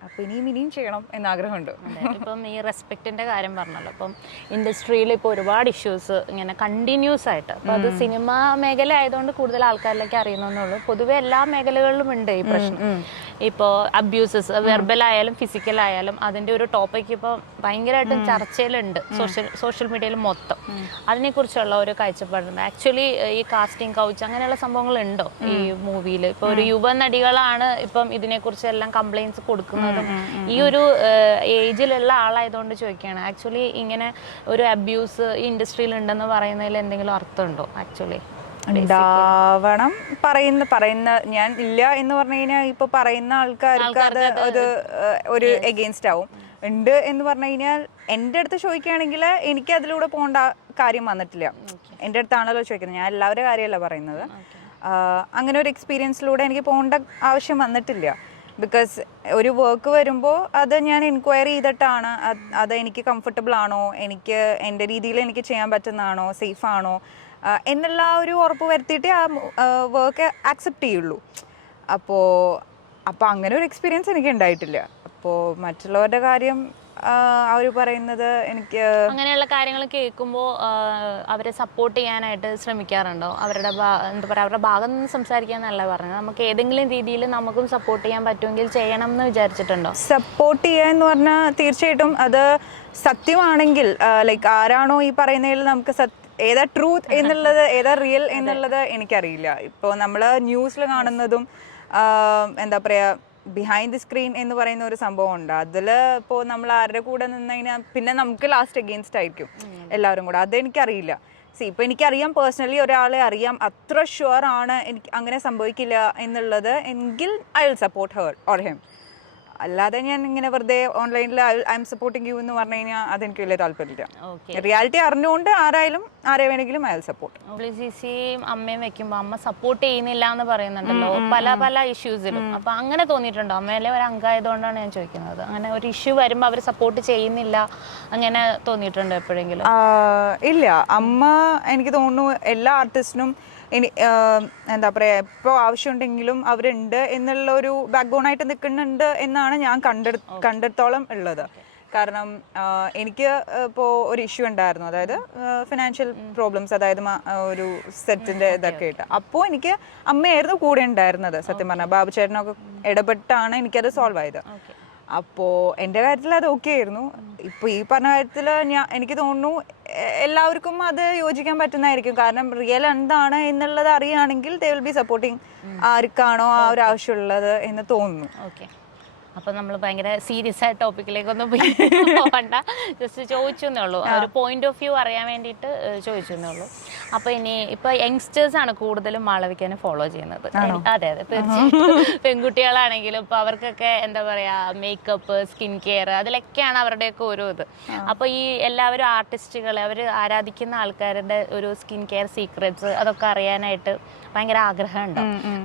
അപ്പോൾ ഇനിയും ചെയ്യണം എന്നാഗ്രഹമുണ്ട്. ഇപ്പം ഈ റെസ്പെക്റ്റിൻ്റെ കാര്യം പറഞ്ഞല്ലോ, അപ്പം ഇൻഡസ്ട്രിയിൽ ഇപ്പോൾ ഒരുപാട് ഇഷ്യൂസ് ഇങ്ങനെ കണ്ടിന്യൂസ് ആയിട്ട്, അപ്പോൾ അത് സിനിമ മേഖല ആയതുകൊണ്ട് കൂടുതൽ ആൾക്കാരിലേക്ക് അറിയുന്നുള്ളൂ. പൊതുവെ എല്ലാ മേഖലകളിലും ഉണ്ട് ഈ പ്രശ്നം. ഇപ്പോൾ അബ്യൂസസ് വെർബലായാലും ഫിസിക്കലായാലും അതിൻ്റെ ഒരു ടോപ്പിക് ഇപ്പോൾ ഭയങ്കരമായിട്ടും ചർച്ചയിലുണ്ട് സോഷ്യൽ മീഡിയയിൽ മൊത്തം. അതിനെക്കുറിച്ചുള്ള ഒരു കാഴ്ചപ്പാടുണ്ട്. ആക്ച്വലി ഈ കാസ്റ്റിംഗ് കൗച്ച് അങ്ങനെയുള്ള സംഭവങ്ങളുണ്ടോ ഈ മൂവിയിൽ? ഇപ്പോൾ ഒരു യുവ നടികളാണ് ഇപ്പം ഇതിനെക്കുറിച്ചെല്ലാം കംപ്ലയിൻസ് കൊടുക്കുന്നത്. ഈ ഒരു ഏജിലുള്ള ആളായതുകൊണ്ട് ചോദിക്കുകയാണ്, ആക്ച്വലി ഇങ്ങനെ ഒരു അബ്യൂസ് ഈ ഇൻഡസ്ട്രിയിൽ ഉണ്ടെന്ന് പറയുന്നതിൽ എന്തെങ്കിലും അർത്ഥമുണ്ടോ? ആക്ച്വലി ഉണ്ടാവണം പറയുന്ന ഞാൻ ഇല്ല എന്ന് പറഞ്ഞു കഴിഞ്ഞാൽ ഇപ്പൊ പറയുന്ന ആൾക്കാർക്ക് അത് ഒരു എഗെയിൻസ്റ്റ് ആവും. ഉണ്ട് എന്ന് പറഞ്ഞു കഴിഞ്ഞാൽ എൻ്റെ അടുത്ത് ചോദിക്കുകയാണെങ്കിൽ എനിക്ക് അതിലൂടെ പോകേണ്ട കാര്യം വന്നിട്ടില്ല. എൻ്റെ അടുത്താണല്ലോ ചോദിക്കുന്നത്, ഞാൻ എല്ലാവരുടെ കാര്യമല്ല പറയുന്നത്. അങ്ങനെ ഒരു എക്സ്പീരിയൻസിലൂടെ എനിക്ക് പോകേണ്ട ആവശ്യം വന്നിട്ടില്ല. ബിക്കോസ് ഒരു വർക്ക് വരുമ്പോൾ അത് ഞാൻ എൻക്വയറി ചെയ്തിട്ടാണ് അത് എനിക്ക് കംഫർട്ടബിൾ ആണോ, എനിക്ക് എൻ്റെ രീതിയിൽ എനിക്ക് ചെയ്യാൻ പറ്റുന്നതാണോ, സേഫ് ആണോ എന്നുള്ള ആ ഒരു ഉറപ്പ് വരുത്തിയിട്ടേ ആ വർക്ക് ആക്സെപ്റ്റ് ചെയ്യുള്ളൂ. അപ്പോൾ അങ്ങനെ ഒരു എക്സ്പീരിയൻസ് എനിക്ക് ഉണ്ടായിട്ടില്ല. അപ്പോൾ മറ്റുള്ളവരുടെ കാര്യം അവർ പറയുന്നത് എനിക്ക് അങ്ങനെയുള്ള കാര്യങ്ങൾ കേൾക്കുമ്പോൾ അവരെ സപ്പോർട്ട് ചെയ്യാനായിട്ട് ശ്രമിക്കാറുണ്ടോ? അവരുടെ എന്താ പറയുക, അവരുടെ ഭാഗം നിന്ന് സംസാരിക്കാന്നല്ല പറഞ്ഞത്, നമുക്ക് ഏതെങ്കിലും രീതിയിൽ നമുക്കും സപ്പോർട്ട് ചെയ്യാൻ പറ്റുമെങ്കിൽ ചെയ്യണം എന്ന് വിചാരിച്ചിട്ടുണ്ടോ? സപ്പോർട്ട് ചെയ്യുക എന്ന് പറഞ്ഞാൽ തീർച്ചയായിട്ടും അത് സത്യമാണെങ്കിൽ ലൈക്ക് ആരാണോ ഈ പറയുന്നതിൽ നമുക്ക് ഏതാ ട്രൂത്ത് എന്നുള്ളത് ഏതാ റിയൽ എന്നുള്ളത് എനിക്കറിയില്ല. ഇപ്പോൾ നമ്മൾ ന്യൂസിൽ കാണുന്നതും എന്താ പറയുക ബിഹൈൻഡ് ദി സ്ക്രീൻ എന്ന് പറയുന്ന ഒരു സംഭവം ഉണ്ട്. അതിൽ ഇപ്പോൾ നമ്മൾ ആരുടെ കൂടെ നിന്ന് കഴിഞ്ഞാൽ പിന്നെ നമുക്ക് ലാസ്റ്റ് അഗെയിൻസ്റ്റ് ആയിരിക്കും എല്ലാവരും കൂടെ. അതെനിക്കറിയില്ല. ഇപ്പോൾ എനിക്കറിയാം, പേഴ്സണലി ഒരാളെ അറിയാം, അത്ര ഷുവർ ആണ് എനിക്ക് അങ്ങനെ സംഭവിക്കില്ല എന്നുള്ളത് എങ്കിൽ I will support her or him. അല്ലാതെ ഞാൻ ഇങ്ങനെ വെറുതെ ഓൺലൈനിൽ ഐ എം സപ്പോർട്ടിങ് യു എന്ന് പറഞ്ഞു കഴിഞ്ഞാൽ അതെനിക്ക് വലിയ താല്പര്യമില്ല. റിയാലിറ്റി അറിഞ്ഞുകൊണ്ട് ആരെ വേണമെങ്കിലും ഐ വിൽ സപ്പോർട്ട്. ചേച്ചിയും അമ്മയും വെക്കുമ്പോൾ അമ്മ സപ്പോർട്ട് ചെയ്യുന്നില്ല എന്ന് പറയുന്നുണ്ടല്ലോ പല ഇഷ്യൂസിലും. അപ്പൊ അങ്ങനെ തോന്നിയിട്ടുണ്ടോ? അമ്മയിലെ ഒരു അംഗമായതുകൊണ്ടാണ് ഞാൻ ചോദിക്കുന്നത്. അങ്ങനെ ഒരു ഇഷ്യൂ വരുമ്പോൾ അവർ സപ്പോർട്ട് ചെയ്യുന്നില്ല അങ്ങനെ തോന്നിയിട്ടുണ്ടോ എപ്പോഴെങ്കിലും? ഇല്ല, അമ്മ എനിക്ക് തോന്നുന്നു എല്ലാ ആർട്ടിസ്റ്റിനും എന്താ പറയുക ഇപ്പോൾ ആവശ്യമുണ്ടെങ്കിലും അവരുണ്ട് എന്നുള്ള ഒരു ബാക്ക് ബോണായിട്ട് നിൽക്കുന്നുണ്ട് എന്നാണ് ഞാൻ കണ്ടെടുത്തോളം ഉള്ളത്. കാരണം എനിക്ക് ഇപ്പോൾ ഒരു ഇഷ്യൂ ഉണ്ടായിരുന്നു, അതായത് ഫിനാൻഷ്യൽ പ്രോബ്ലംസ്, അതായത് ഒരു സെറ്റിൻ്റെ ഇതൊക്കെ ആയിട്ട്. അപ്പോൾ എനിക്ക് അമ്മയായിരുന്നു കൂടെ ഉണ്ടായിരുന്നത്. സത്യം പറഞ്ഞാൽ ബാബു ചേട്ടനൊക്കെ ഇടപെട്ടാണ് എനിക്കത് സോൾവ് ആയത്. അപ്പോൾ എൻ്റെ കാര്യത്തിൽ അത് ഓക്കെ ആയിരുന്നു. ഇപ്പോൾ ഈ പറഞ്ഞ കാര്യത്തിൽ എനിക്ക് തോന്നുന്നു എല്ലാവർക്കും അത് യോജിക്കാൻ പറ്റുന്നതായിരിക്കും. കാരണം റിയൽ എന്താണ് എന്നുള്ളത് അറിയുകയാണെങ്കിൽ ദേ വിൽ ബി സപ്പോർട്ടിങ് ആർക്കാണോ ആ ഒരു ആവശ്യമുള്ളത് എന്ന് തോന്നുന്നു. ഓക്കെ, അപ്പോൾ നമ്മൾ ഭയങ്കര സീരിയസ് ആയ ടോപ്പിക്കിലേക്കൊന്നും പോകണ്ട, ജസ്റ്റ് ചോദിച്ചു എന്നേ ഉള്ളൂ. ഒരു പോയിന്റ് ഓഫ് വ്യൂ അറിയാൻ വേണ്ടിയിട്ട് ചോദിച്ചു എന്നേ ഉള്ളൂ. അപ്പോൾ ഇപ്പോൾ യങ്സ്റ്റേഴ്സാണ് കൂടുതലും മാളവികനെ ഫോളോ ചെയ്യുന്നത്. അതെ തീർച്ചയായിട്ടും. പെൺകുട്ടികളാണെങ്കിലും ഇപ്പോൾ അവർക്കൊക്കെ എന്താ പറയുക മേക്കപ്പ്, സ്കിൻ കെയർ അതിലൊക്കെയാണ് അവരുടെയൊക്കെ ഓരോ ഇത്. അപ്പോൾ ഈ എല്ലാവരും ആർട്ടിസ്റ്റുകൾ, അവർ ആരാധിക്കുന്ന ആൾക്കാരുടെ ഒരു സ്കിൻ കെയർ സീക്രറ്റ്സ് അതൊക്കെ അറിയാനായിട്ട് ഭയങ്കര ആഗ്രഹമുണ്ടോ?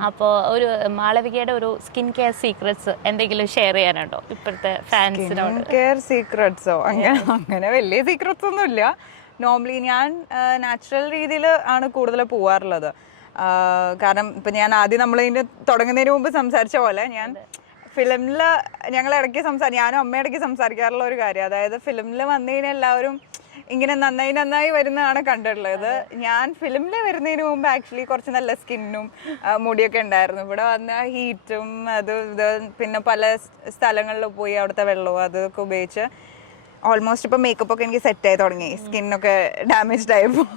അപ്പോൾ ഒരു മാളവികയുടെ ഒരു സ്കിൻ കെയർ സീക്രറ്റ്സ് എന്തെങ്കിലും ഷെയർ ചെയ്യാനുണ്ടോ ഇപ്പോഴത്തെ ഫാൻസിനോട്? കെയർ സീക്രറ്റ്സോ? അങ്ങനെ വലിയ സീക്രറ്റ്സ് ഒന്നും ഇല്ല. നോർമലി ഞാൻ നാച്ചുറൽ രീതിയിൽ ആണ് കൂടുതൽ പോവാറുള്ളത്. കാരണം ഇപ്പം ഞാൻ ആദ്യം നമ്മളിതിൻ്റെ തുടങ്ങുന്നതിന് മുമ്പ് സംസാരിച്ച പോലെ ഞാൻ ഫിലിമിൽ ഞങ്ങൾ ഇടയ്ക്ക് ഞാനും അമ്മ ഇടയ്ക്ക് സംസാരിക്കാറുള്ള ഒരു കാര്യം, അതായത് ഫിലിമിൽ വന്നു കഴിഞ്ഞാൽ എല്ലാവരും ഇങ്ങനെ നന്നായി വരുന്നതാണ് കണ്ടിട്ടുള്ളത്. ഞാൻ ഫിലിമിൽ വരുന്നതിന് മുമ്പ് ആക്ച്വലി കുറച്ച് നല്ല സ്കിന്നും മുടിയൊക്കെ ഉണ്ടായിരുന്നു. ഇവിടെ വന്ന ഹീറ്റും ഇത് പിന്നെ പല സ്ഥലങ്ങളിൽ പോയി അവിടുത്തെ വെള്ളവും അതൊക്കെ ഉപയോഗിച്ച് ഓൾമോസ്റ്റ് ഇപ്പം മേക്കപ്പ് ഒക്കെ എനിക്ക് സെറ്റായി തുടങ്ങി. സ്കിന്നൊക്കെ ഡാമേജ്ഡ് ആയപ്പോൾ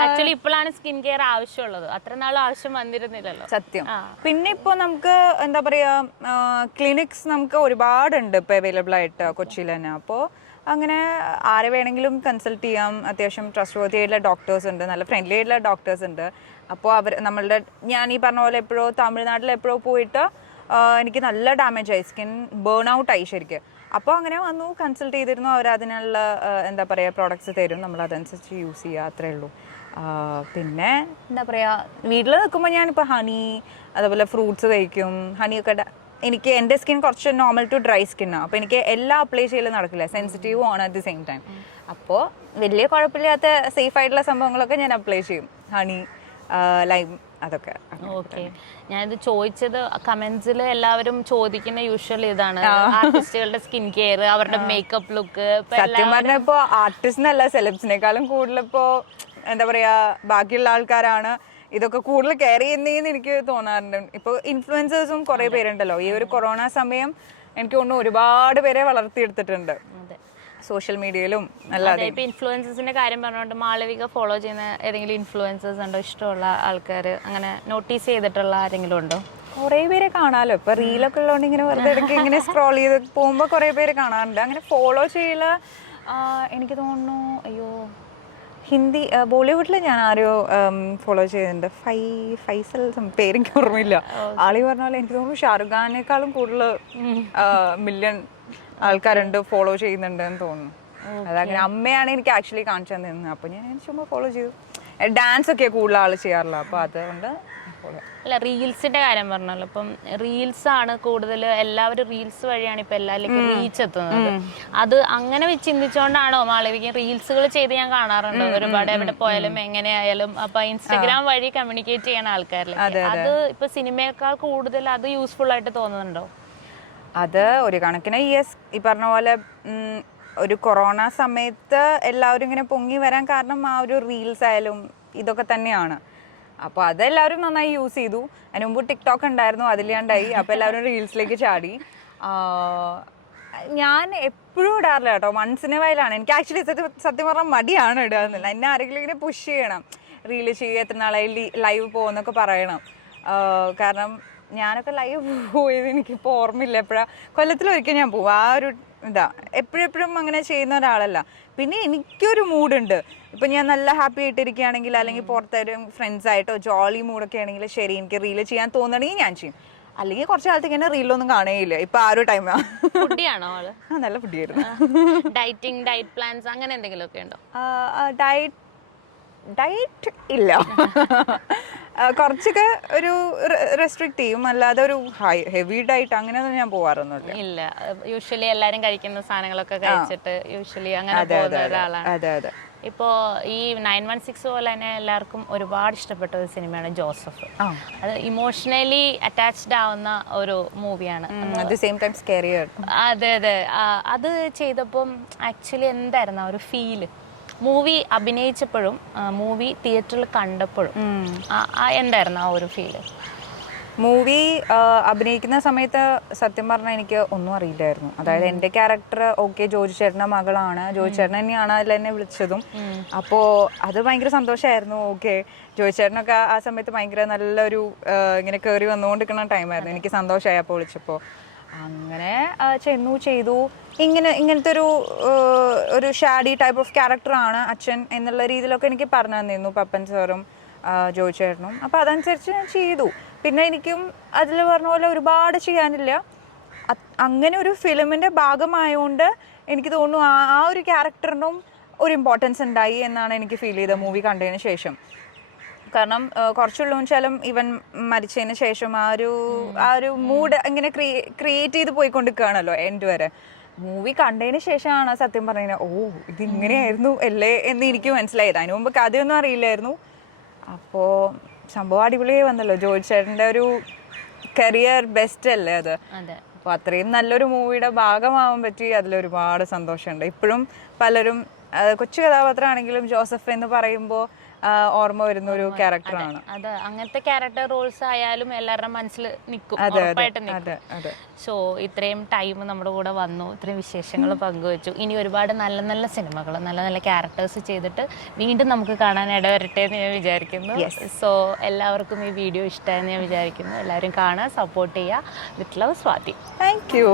ആക്ച്വലി ഇപ്പോഴാണ് സ്കിൻ കെയർ ആവശ്യമുള്ളത്, അത്ര നാളും ആവശ്യം വന്നിരുന്നില്ലല്ലോ. സത്യം. പിന്നെ ഇപ്പോൾ നമുക്ക് എന്താ പറയുക ക്ലിനിക്സ് നമുക്ക് ഒരുപാടുണ്ട് ഇപ്പോൾ അവൈലബിൾ ആയിട്ട് കൊച്ചിയിൽ തന്നെ. അപ്പോൾ അങ്ങനെ ആരെ വേണമെങ്കിലും കൺസൾട്ട് ചെയ്യാം. അത്യാവശ്യം ട്രസ്റ്റ് വർത്തി ആയിട്ടുള്ള ഡോക്ടേഴ്സ് ഉണ്ട്, നല്ല ഫ്രണ്ട്ലി ആയിട്ടുള്ള ഡോക്ടേഴ്സ് ഉണ്ട്. അപ്പോൾ നമ്മളുടെ ഞാൻ ഈ പറഞ്ഞ പോലെ എപ്പോഴോ തമിഴ്നാട്ടിൽ എപ്പോഴോ പോയിട്ട് എനിക്ക് നല്ല ഡാമേജ് ആയി, സ്കിൻ ബേൺ ഔട്ട് ആയി ശരിക്കും. അപ്പോൾ അങ്ങനെ വന്നു കൺസൾട്ട് ചെയ്തിരുന്നു. അവർ അതിനുള്ള എന്താ പറയുക പ്രോഡക്ട്സ് തരും, നമ്മൾ അതനുസരിച്ച് യൂസ് ചെയ്യുക, അത്രേ ഉള്ളൂ. പിന്നെ എന്താ പറയുക വീട്ടിൽ നിൽക്കുമ്പോൾ ഞാനിപ്പോൾ ഹണി അതേപോലെ ഫ്രൂട്ട്സ് കഴിക്കും. ഹണിയൊക്കെ എനിക്ക് എൻ്റെ സ്കിൻ കുറച്ച് നോർമൽ ടു ഡ്രൈ സ്കിന്നാണ്. അപ്പോൾ എനിക്ക് എല്ലാം അപ്ലൈ ചെയ്യലും നടക്കില്ല, സെൻസിറ്റീവും ആണ് അറ്റ് ദി സെയിം ടൈം. അപ്പോൾ വലിയ കുഴപ്പമില്ലാത്ത സേഫ് ആയിട്ടുള്ള സംഭവങ്ങളൊക്കെ ഞാൻ അപ്ലൈ ചെയ്യും, ഹണി, ലൈം അതൊക്കെ. ഓക്കെ, ഞാനിത് ചോദിച്ചത് കമന്റ്സിൽ എല്ലാവരും ചോദിക്കുന്ന യൂഷ്വലി ഇതാണ്, ആർട്ടിസ്റ്റുകളുടെ സ്കിൻ കെയർ, അവരുടെ മേക്കപ്പ് ലുക്ക്. സത്യം പറഞ്ഞാൽ ഇപ്പോൾ ആർട്ടിസ്റ്റിനല്ല സെലബ്സിനേക്കാളും കൂടുതൽ ഇപ്പോൾ എന്താ പറയുക ബാക്കിയുള്ള ആൾക്കാരാണ് ഇതൊക്കെ കൂടുതൽ കെയർ ചെയ്യുന്നതെന്ന് എനിക്ക് തോന്നാറുണ്ട്. ഇപ്പോൾ ഇൻഫ്ലുവൻസേഴ്സും കുറേ പേരുണ്ടല്ലോ. ഈ ഒരു കൊറോണ സമയം എനിക്ക് തോന്നുന്നു ഒരുപാട് പേരെ വളർത്തിയെടുത്തിട്ടുണ്ട് സോഷ്യൽ മീഡിയയിലും അല്ലാതെ. ഇപ്പൊ ഇൻഫ്ലുവൻസേഴ്സിന്റെ കാര്യം പറഞ്ഞുകൊണ്ട് മാളവിക ഫോളോ ചെയ്യുന്ന ഏതെങ്കിലും ഇൻഫ്ലുവൻസേഴ്സ് ഉണ്ടോ, ഇഷ്ടമുള്ള ആൾക്കാർ, അങ്ങനെ നോട്ടീസ് ചെയ്തിട്ടുള്ള ആരെങ്കിലും ഉണ്ടോ? കുറേ പേരെ കാണാമല്ലോ ഇപ്പൊ റീലൊക്കെ ഉള്ളതുകൊണ്ട് ഇങ്ങനെ വെറുതെ ഇടയ്ക്ക് ഇങ്ങനെ സ്ക്രോൾ ചെയ്ത് പോകുമ്പോൾ കുറേ പേര് കാണാറുണ്ട്. അങ്ങനെ ഫോളോ ചെയ്യില്ല എനിക്ക് തോന്നുന്നു. അയ്യോ, ഹിന്ദി ബോളിവുഡിൽ ഞാൻ ആരോ ഫോളോ ചെയ്യുന്നുണ്ട്, ഫൈസൽ പേരെനിക്ക് ഓർമ്മയില്ല. ആളി പറഞ്ഞ പോലെ എനിക്ക് തോന്നുന്നു ഷാറുഖ് ഖാനേക്കാളും കൂടുതൽ മില്യൺ ആൾക്കാരുണ്ട് ഫോളോ ചെയ്യുന്നുണ്ട് എന്ന് തോന്നുന്നു. അതങ്ങനെ അമ്മയാണ് എനിക്ക് ആക്ച്വലി കാണിച്ചു തന്നിരുന്നത്. അപ്പോൾ ഞാൻ ചുമ്മാ ഫോളോ ചെയ്തു. ഡാൻസ് ഒക്കെ കൂടുതൽ ആൾ ചെയ്യാറില്ല, അപ്പോൾ അതുകൊണ്ട് അല്ല, റീൽസിന്റെ കാര്യം പറഞ്ഞല്ലോ. ഇപ്പം റീൽസ് ആണ് കൂടുതൽ, എല്ലാവരും റീൽസ് വഴിയാണ് ഇപ്പൊ എല്ലാവരിലേക്കും റീച്ച് എത്തുന്നത്. അത് അങ്ങനെ ചിന്തിച്ചുകൊണ്ടാണോ മാളവിക റീൽസുകൾ ചെയ്ത് ഞാൻ കാണാറുണ്ട് ഒരുപാട്, എവിടെ പോയാലും എങ്ങനെയായാലും. അപ്പൊ ഇൻസ്റ്റഗ്രാം വഴി കമ്മ്യൂണിക്കേറ്റ് ചെയ്യണ ആൾക്കാരിലേക്ക് അത് ഇപ്പൊ സിനിമയേക്കാൾ കൂടുതൽ അത് യൂസ്ഫുൾ ആയിട്ട് തോന്നുന്നുണ്ടോ? അത് ഒരു കണക്കിന് യെസ്. ഈ പറഞ്ഞ പോലെ ഒരു കൊറോണ സമയത്ത് എല്ലാവരും ഇങ്ങനെ പൊങ്ങി വരാൻ കാരണം ആ ഒരു റീൽസ് ആയാലും ഇതൊക്കെ തന്നെയാണ്. അപ്പോൾ അതെല്ലാവരും നന്നായി യൂസ് ചെയ്തു. അതിന് മുമ്പ് ടിക്ടോക്ക് ഉണ്ടായിരുന്നു, അതില്ലാണ്ടായി. അപ്പോൾ എല്ലാവരും റീൽസിലേക്ക് ചാടി. ഞാൻ എപ്പോഴും ഇടാറില്ല കേട്ടോ, വൺസിന് വയലാണ്. എനിക്ക് ആക്ച്വലി സത്യം പറഞ്ഞാൽ മടിയാണ് ഇടാന്നില്ല. എന്നെ ആരെങ്കിലും ഇങ്ങനെ പുഷ് ചെയ്യണം, റീല് ചെയ്യുക, എത്ര നാളായി ലൈവ് പോകുന്നൊക്കെ പറയണം. കാരണം ഞാനൊക്കെ ലൈവ് പോയത് എനിക്കിപ്പോൾ ഓർമ്മയില്ല എപ്പോഴാണ്. കൊല്ലത്തിലൊരിക്കൽ ഞാൻ പോകും, ആ ഒരു എപ്പോഴെപ്പോഴും അങ്ങനെ ചെയ്യുന്ന ഒരാളല്ല. പിന്നെ എനിക്കൊരു മൂഡുണ്ട്. ഇപ്പം ഞാൻ നല്ല ഹാപ്പി ആയിട്ടിരിക്കുകയാണെങ്കിൽ, അല്ലെങ്കിൽ പുറത്തൊരു ഫ്രണ്ട്സായിട്ടോ ജോളി മൂഡൊക്കെ ആണെങ്കിൽ ശരി, എനിക്ക് റീല് ചെയ്യാൻ തോന്നുകയാണെങ്കിൽ ഞാൻ ചെയ്യും. അല്ലെങ്കിൽ കുറച്ച് കാലത്തേക്ക് തന്നെ റീലൊന്നും കാണുകയില്ല. ഇപ്പം ആ ഒരു ടൈമാണ്. ഫുഡിയാണോ ആള്? നല്ല ഫുഡിയായിരുന്നു. ഡയറ്റ് പ്ലാൻസ് അങ്ങനെ എന്തെങ്കിലുമൊക്കെ ഉണ്ടോ? ഡയറ്റ് ഇല്ല. കുറച്ചൊക്കെ ഒരു റെസ്ട്രിക്റ്റ് ചെയ്യും, അല്ലാതെ ഒരു ഹെവി ഡയറ്റ് അങ്ങനെയൊന്നും ഞാൻ പോവാറൊന്നുമില്ല. ഇല്ല, യൂഷ്വലി എല്ലാരും കഴിക്കുന്ന സാധനങ്ങളൊക്കെ കഴിച്ചിട്ട് യൂഷ്വലി അങ്ങനെ പോകുന്ന ഒരാളാണ്. അതെ അതെ. ഇപ്പോൾ ഈ 916 പോലെ തന്നെ എല്ലാവർക്കും ഒരുപാട് ഇഷ്ടപ്പെട്ട ഒരു സിനിമയാണ് ജോസഫ്. അത് ഇമോഷണലി അറ്റാച്ച്ഡ് ആവുന്ന ഒരു മൂവിയാണ്. അതെ അതെ. അത് ചെയ്തപ്പം ആക്ച്വലി എന്തായിരുന്നു ഒരു ഫീല്? മൂവി അഭിനയിച്ചപ്പോഴും മൂവി തിയേറ്ററിൽ കണ്ടപ്പോഴും എന്തായിരുന്നു ആ ഒരു ഫീല്? മൂവി അഭിനയിക്കുന്ന സമയത്ത് സത്യം പറഞ്ഞാൽ എനിക്ക് ഒന്നും അറിയില്ലായിരുന്നു. അതായത് എൻ്റെ ക്യാരക്ടർ ജോജു ചേട്ടൻ്റെ മകളാണ്, ജോജു ചേട്ടൻ തന്നെയാണ് അതിൽ എന്നെ വിളിച്ചതും. അപ്പോൾ അത് ഭയങ്കര സന്തോഷമായിരുന്നു. ജോജു ചേട്ടനൊക്കെ ആ സമയത്ത് ഭയങ്കര നല്ലൊരു ഇങ്ങനെ കയറി വന്നുകൊണ്ടിരിക്കുന്ന ടൈമായിരുന്നു. എനിക്ക് സന്തോഷമായി അപ്പോൾ വിളിച്ചപ്പോൾ. അങ്ങനെ ചെന്നു ചെയ്തു. ഇങ്ങനത്തെ ഒരു ഷാഡി ടൈപ്പ് ഓഫ് ക്യാരക്ടറാണ് അച്ഛൻ എന്നുള്ള രീതിയിലൊക്കെ എനിക്ക് പറഞ്ഞു തന്നിരുന്നു പപ്പൻ സാറും ജോജു ചേട്ടനും. അപ്പോൾ അതനുസരിച്ച് ഞാൻ ചെയ്തു. പിന്നെ എനിക്കും അതിൽ പറഞ്ഞ പോലെ ഒരുപാട് ചെയ്യാനില്ല. അങ്ങനെ ഒരു ഫിലിമിൻ്റെ ഭാഗമായതുകൊണ്ട് എനിക്ക് തോന്നുന്നു ആ ഒരു ക്യാരക്ടറിനും ഒരു ഇമ്പോർട്ടൻസ് ഉണ്ടായി എന്നാണ് എനിക്ക് ഫീൽ ചെയ്തത് മൂവി കണ്ടതിന് ശേഷം. കാരണം കുറച്ചുള്ളൂ വെച്ചാലും ഇവൻ മരിച്ചതിന് ശേഷം ആ ഒരു മൂഡ് ഇങ്ങനെ ക്രിയേറ്റ് ചെയ്ത് പോയിക്കൊണ്ടിരിക്കുകയാണല്ലോ എൻഡ് വരെ. മൂവി കണ്ടതിന് ശേഷമാണ് സത്യം പറഞ്ഞാൽ ഇതിങ്ങനെയായിരുന്നു അല്ലേ എന്ന് എനിക്ക് മനസ്സിലായത്. അതിന് മുമ്പ് കഥയൊന്നും അറിയില്ലായിരുന്നു. അപ്പോൾ സംഭവം അടിപൊളിയായി വന്നല്ലോ. ജോജു ചേട്ടൻ്റെ ഒരു കരിയർ ബെസ്റ്റ് അല്ലേ അത്. അപ്പോൾ അത്രയും നല്ലൊരു മൂവിയുടെ ഭാഗമാവാൻ പറ്റി, അതിലൊരുപാട് സന്തോഷമുണ്ട്. ഇപ്പോഴും പലരും കൊച്ചു കഥാപാത്രമാണെങ്കിലും ജോസഫ് എന്ന് പറയുമ്പോൾ ഓർമ്മ വരുന്ന ഒരു ക്യാരക്ടറാണ്. അത് അങ്ങനത്തെ ക്യാരക്ടർ റോൾസ് ആയാലും എല്ലാവരുടെ മനസ്സിൽ നിൽക്കും, ഉറപ്പായിട്ട് നിൽക്കും. സോ ഇത്രയും ടൈം നമ്മുടെ കൂടെ വന്നു, ഇത്രയും വിശേഷങ്ങൾ പങ്കുവെച്ചു. ഇനി ഒരുപാട് നല്ല നല്ല സിനിമകൾ, നല്ല നല്ല ക്യാരക്ടേഴ്സ് ചെയ്തിട്ട് വീണ്ടും നമുക്ക് കാണാൻ ഇടവരട്ടെ എന്ന് ഞാൻ വിചാരിക്കുന്നു. സോ എല്ലാവർക്കും ഈ വീഡിയോ ഇഷ്ടമായെന്ന് ഞാൻ വിചാരിക്കുന്നു. എല്ലാവരും കാണുക, സപ്പോർട്ട് ചെയ്യുക. With love, Swathi. Thank U.